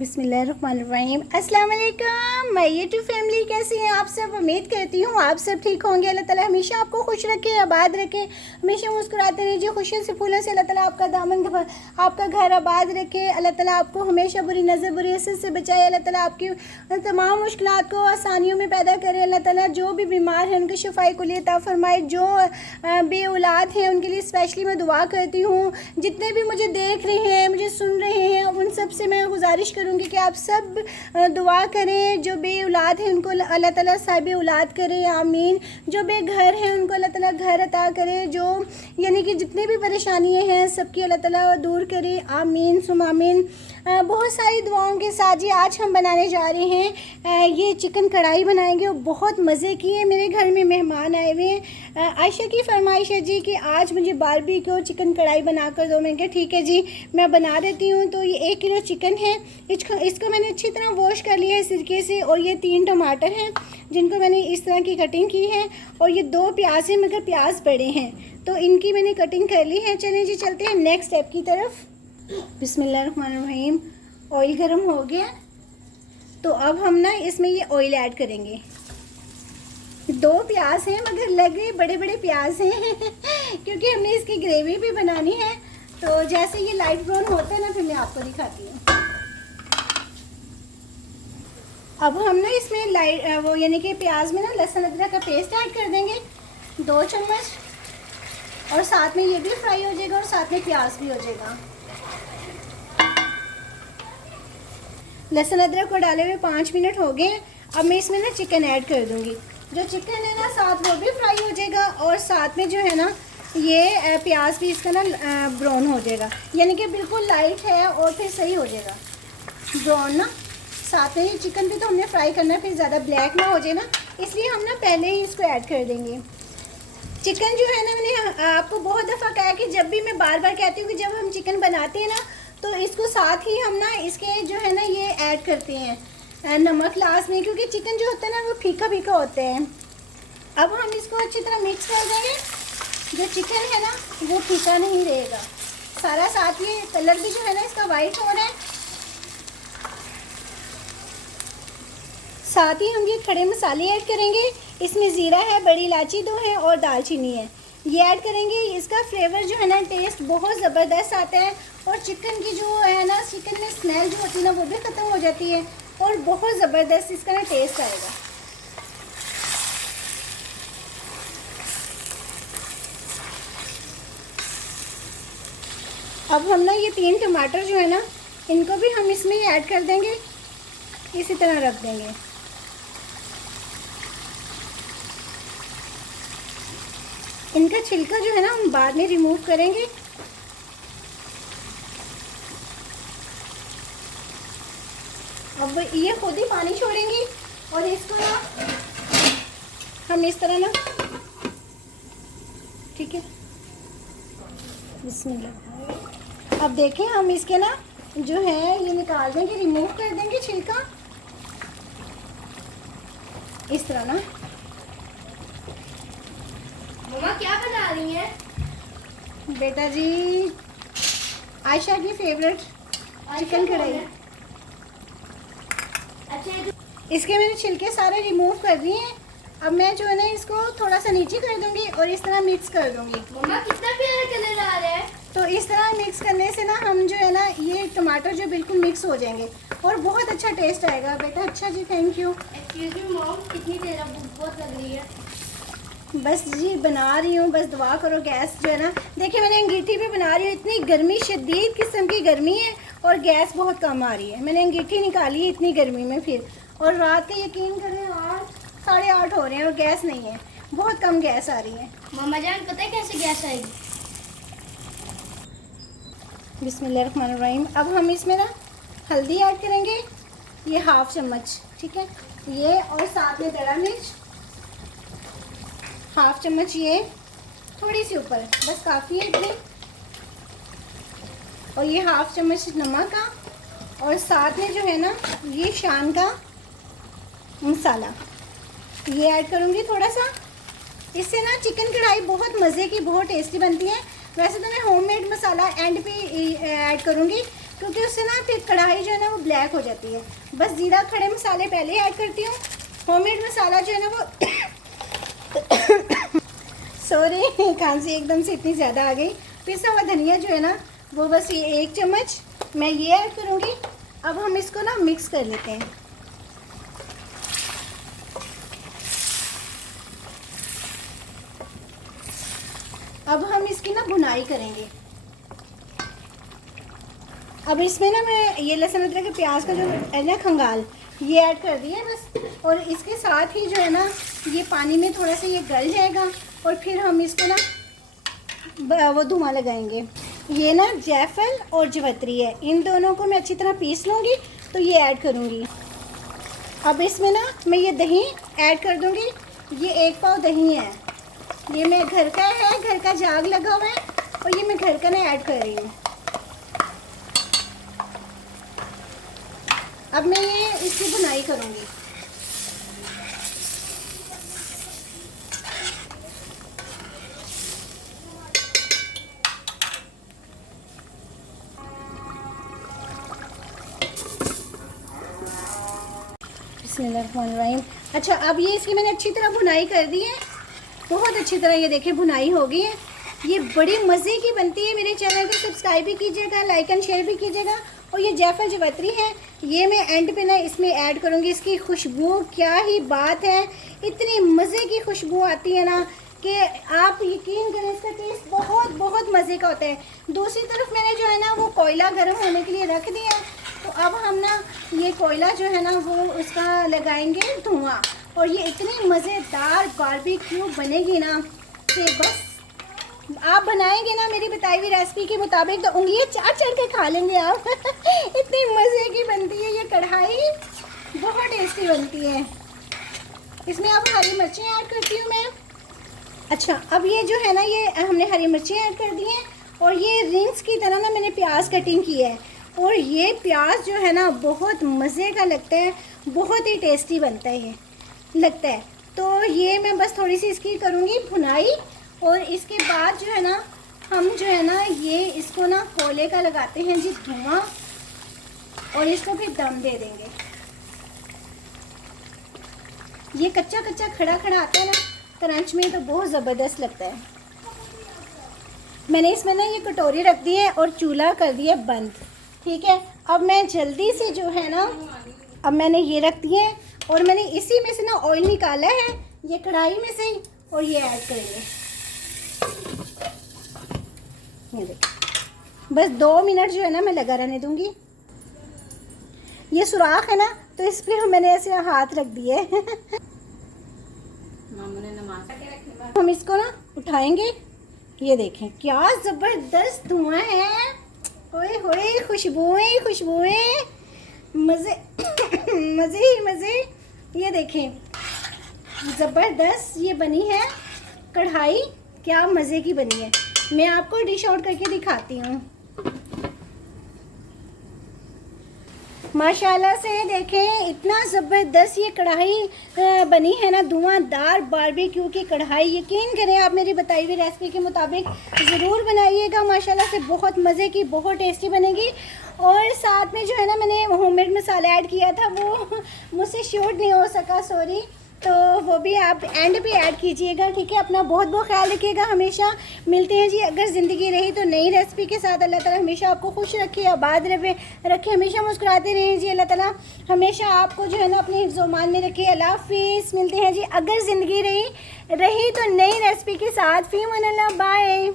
बिस्मिल्लाहिर्रहमानिर्रहीम। अस्सलाम वालेकुम माय यूट्यूब फैमिली, कैसे हैं आप सब। उम्मीद करती हूँ आप सब ठीक होंगे। अल्लाह ताला हमेशा आपको खुश रखे, आबाद रखे, हमेशा मुस्कुराते रहिए। खुशियों से फूलों से अल्लाह ताला आपका दामन आपका घर आबाद रखे। अल्लाह ताला आपको हमेशा बुरी नज़र बुरी असर से बचाए। अल्लाह ताला आपकी तमाम मुश्किलात को आसानियों में पैदा करे। अल्लाह ताला जो भी बीमार हैं उनकी शिफाई को लिए अता फरमाए। जो बे औलाद हैं उनके लिए स्पेशली मैं दुआ करती हूँ। जितने भी मुझे देख रहे हैं, मुझे सुन रहे हैं, उन सब से मैं गुजारिश करूँगी कि आप सब दुआ करें। जो बे औलाद हैं उनको अल्लाह ताला साहिब औलाद करे, आमीन। जो बेघर हैं उनको अल्लाह ताला घर अता करे। जो यानी कि जितनी भी परेशानियां हैं सबकी अल्लाह ताला दूर करे, आमीन सुम आमीन। बहुत सारी दुआओं के साथ जी आज हम बनाने जा रहे हैं ये चिकन कढ़ाई बनाएंगे और बहुत मज़े की है। मेरे घर में मेहमान आए हुए हैं। आयशा की फरमाइश है जी कि आज मुझे बारबेक्यू चिकन कढ़ाई बना कर दो। मैं कहा ठीक है जी मैं बना देती हूँ। तो ये 1 किलो चिकन है, इसको मैंने अच्छी तरह वॉश कर लिया है सिरके से। और ये 3 टमाटर हैं जिनको मैंने इस तरह की कटिंग की है। और ये 2 प्याज हैं मगर प्याज बड़े हैं तो इनकी मैंने कटिंग कर ली है। चलें जी चलते हैं नेक्स्ट स्टेप की तरफ। बिस्मिल्लाहिर्रहमानिर्रहीम। ऑयल गर्म हो गया तो अब हम ना इसमें ये ऑयल ऐड करेंगे। 2 प्याज हैं मगर लगे बड़े बड़े प्याज हैं क्योंकि हमने इसकी ग्रेवी भी बनानी है। तो जैसे ये लाइट ब्राउन होते हैं ना फिर मैं आपको दिखाती हूँ। अब हम ना इसमें वो यानी कि प्याज में ना लहसुन अदरक का पेस्ट ऐड कर देंगे 2 चम्मच। और साथ में ये भी फ्राई हो जाएगा और साथ में प्याज भी हो जाएगा। लहसुन अदरक को डाले हुए 5 मिनट हो गए। अब मैं इसमें ना चिकन ऐड कर दूंगी। जो चिकन है ना साथ वो भी फ्राई हो जाएगा और साथ में जो है ना ये प्याज भी इसका ना ब्राउन हो जाएगा, यानी कि बिल्कुल लाइट है और फिर सही हो जाएगा ब्राउन ना। साथ में ये चिकन भी तो हमने फ्राई करना है फिर ज़्यादा ब्लैक ना हो जाए ना, इसलिए हम ना पहले ही इसको ऐड कर देंगे। चिकन जो है ना मैंने आपको बहुत दफ़ा कहा कि जब भी मैं बार बार कहती हूँ कि जब हम चिकन बनाते हैं ना तो इसको साथ ही हम ना इसके जो है ना ये ऐड करते हैं नमक लास्ट में, क्योंकि चिकन जो होता है ना वो फीका फीका होते हैं। अब हम इसको अच्छी तरह मिक्स कर देंगे। जो चिकन है ना वो फीका नहीं रहेगा सारा। साथ ये कलर भी जो है ना इसका वाइट हो रहा है। साथ ही हम ये खड़े मसाले ऐड करेंगे। इसमें ज़ीरा है, बड़ी इलायची 2 है और दालचीनी है, ये ऐड करेंगे। इसका फ्लेवर जो है ना टेस्ट बहुत ज़बरदस्त आता है और चिकन की जो है ना चिकन में स्मेल जो होती है ना वो भी ख़त्म हो जाती है और बहुत ज़बरदस्त इसका ना टेस्ट आएगा। अब हम ना ये 3 टमाटर जो है ना इनको भी हम इसमें ऐड कर देंगे, इसी तरह रख देंगे। इनका छिलका जो है ना हम बाद में रिमूव करेंगे। अब ये खुद ही पानी छोड़ेंगी और इसको ना हम इस तरह ना ठीक है बिस्मिल्लाह। अब देखें हम इसके ना जो है ये निकाल देंगे, रिमूव कर देंगे छिलका इस तरह ना। मम्मा क्या बना रही हैं? बेटा जी आयशा की फेवरेट चिकन कढ़ाई। अच्छा इसके मैंने छिलके सारे रिमूव कर दिए हैं। अब मैं जो है ना इसको थोड़ा सा नीचे कर दूंगी और इस तरह मिक्स कर दूंगी। मम्मा कितना प्यारा कलर आ रहा है। तो इस तरह मिक्स करने से ना हम जो है ना ये टमाटर जो बिल्कुल मिक्स हो जाएंगे और बहुत अच्छा टेस्ट आएगा। बेटा अच्छा जी thank you. Excuse me mom, कितनी देर अब बहुत लग रही है। बस जी बना रही हूँ, बस दुआ करो। गैस जो है ना देखिए मैंने अंगीठी पे बना रही हूँ। इतनी गर्मी, शदीद किस्म की गर्मी है और गैस बहुत कम आ रही है। मैंने अंगीठी निकाली है इतनी गर्मी में फिर। और रात के यकीन करें 8 साढ़े 8 हो रहे हैं और गैस नहीं है, बहुत कम गैस आ रही है। मम्मा जान पता है कैसे गैस आएगी? बिस्मिल्लाहिर्रहमानिर्रहीम। अब हम इसमें ना हल्दी ऐड करेंगे, ये 1/2 चम्मच ठीक है ये। और साथ में दड़ा मिर्च 1/2 चम्मच, ये थोड़ी सी ऊपर बस काफ़ी है इतनी। और ये 1/2 चम्मच नमक का और साथ में जो है ना ये शान का मसाला ये ऐड करूँगी थोड़ा सा। इससे ना चिकन कढ़ाई बहुत मज़े की, बहुत टेस्टी बनती है। वैसे तो मैं होममेड मसाला एंड पे ऐड करूँगी क्योंकि उससे ना फिर कढ़ाई जो है ना वो ब्लैक हो जाती है। बस ज़ीरा खड़े मसाले पहले ऐड करती हूँ। होममेड मसाला जो है ना वो सॉरी खांसी एकदम से इतनी ज़्यादा आ गई। पिसा हुआ धनिया जो है ना वो बस ये 1 चम्मच मैं ये ऐड करूँगी। अब हम इसको ना मिक्स कर लेते हैं। अब हम इसकी ना भुनाई करेंगे। अब इसमें ना मैं ये लहसुन अदरक के प्याज का जो है ना खंगाल ये ऐड कर दिया बस। और इसके साथ ही जो है ना ये पानी में थोड़ा सा ये गल जाएगा और फिर हम इसको ना वो धुआं लगाएंगे। ये ना जायफल और जवैत्री है, इन दोनों को मैं अच्छी तरह पीस लूँगी तो ये ऐड करूँगी। अब इसमें ना मैं ये दही ऐड कर दूँगी। ये 1 पाव दही है, ये मैं घर का है, घर का जाग लगा हुआ है और ये मैं घर का ना ऐड कर रही हूँ। अब मैं ये इसकी भुनाई करूँगी। बिस्मिल्लाहिर्रहमानिर्रहीम। अच्छा, अब ये इसकी मैंने अच्छी तरह भुनाई कर दी है, बहुत अच्छी तरह। ये देखिए भुनाई हो गई है। ये बड़ी मज़े की बनती है। मेरे चैनल को सब्सक्राइब भी कीजिएगा, लाइक एंड शेयर भी कीजिएगा। और ये जायफल जवैत्री है, ये मैं एंड पे ना इसमें ऐड करूँगी। इसकी खुशबू क्या ही बात है, इतनी मज़े की खुशबू आती है ना कि आप यकीन करें, इसका टेस्ट बहुत बहुत मज़े का होता है। दूसरी तरफ मैंने जो है ना वो कोयला गर्म होने के लिए रख दिया है। तो अब हम ना ये कोयला जो है ना वो उसका लगाएंगे धुआं, और ये इतनी मज़ेदार बारबेक्यू बनेगी ना कि बस आप बनाएंगे ना मेरी बताई हुई रेसिपी के मुताबिक तो उंगलियां चाट चाट के खा लेंगे आप। इतनी मज़े की बनती है ये कढ़ाई, बहुत टेस्टी बनती है। इसमें अब हरी मिर्चें ऐड करती हूँ मैं। अच्छा, अब ये जो है ना ये हमने हरी मिर्चें ऐड कर दी हैं और ये रिंग्स की तरह ना मैंने प्याज कटिंग की है। और ये प्याज जो है ना बहुत मज़े का लगता है, बहुत ही टेस्टी बनता है ये लगता है। तो ये मैं बस थोड़ी सी इसकी करूँगी भुनाई, और इसके बाद जो है ना हम जो है ना ये इसको ना कोयले का लगाते हैं जी धुआं, और इसको फिर दम दे देंगे। ये कच्चा कच्चा खड़ा खड़ा आता है ना क्रंच में, तो बहुत ज़बरदस्त लगता है। मैंने इसमें ना ये कटोरी रख दी है और चूल्हा कर दिया बंद। ठीक है, अब मैं जल्दी से जो है ना अब मैंने ये रख दिए हैं और मैंने इसी में से ना ऑयल निकाला है ये कढ़ाई में से ही, और ये ऐड करेंगे। ये देखिए, बस 2 मिनट जो है ना मैं लगा रहने दूंगी। ये सुराख है ना तो इस पर मैंने ऐसे हाथ रख दिए। हम इसको ना उठाएंगे। ये देखें क्या ज़बरदस्त धुआं है, ओए होए, खुशबुएं खुशबुएं, मज़े मज़े ही मज़े। ये देखें ज़बरदस्त ये बनी है कढ़ाई, क्या मज़े की बनी है। मैं आपको डिश आउट करके दिखाती हूँ। माशाल्लाह से देखें इतना ज़बरदस्त ये कढ़ाई बनी है ना, धुआंधार बारबेक्यू की कढ़ाई। यकीन करें आप मेरी बताई हुई रेसिपी के मुताबिक ज़रूर बनाइएगा। माशाल्लाह से बहुत मज़े की, बहुत टेस्टी बनेगी। और साथ में जो है ना मैंने होममेड मसाला ऐड किया था, वो मुझसे शूट नहीं हो सका, सॉरी। तो वो भी आप एंड पे ऐड कीजिएगा। ठीक है, अपना बहुत बहुत ख्याल रखिएगा। हमेशा मिलते हैं जी अगर ज़िंदगी रही तो नई रेसिपी के साथ। अल्लाह ताला हमेशा आपको खुश रखे, आबाद रखे, हमेशा मुस्कुराते रहें जी। अल्लाह ताला हमेशा आपको जो है ना अपने हिफ्ज़-ओ-मान में रखे। अल्लाह हाफ़िज़। मिलते हैं जी अगर ज़िंदगी रही तो नई रेसिपी के साथ। फ़ी अमान अल्लाह, बाय।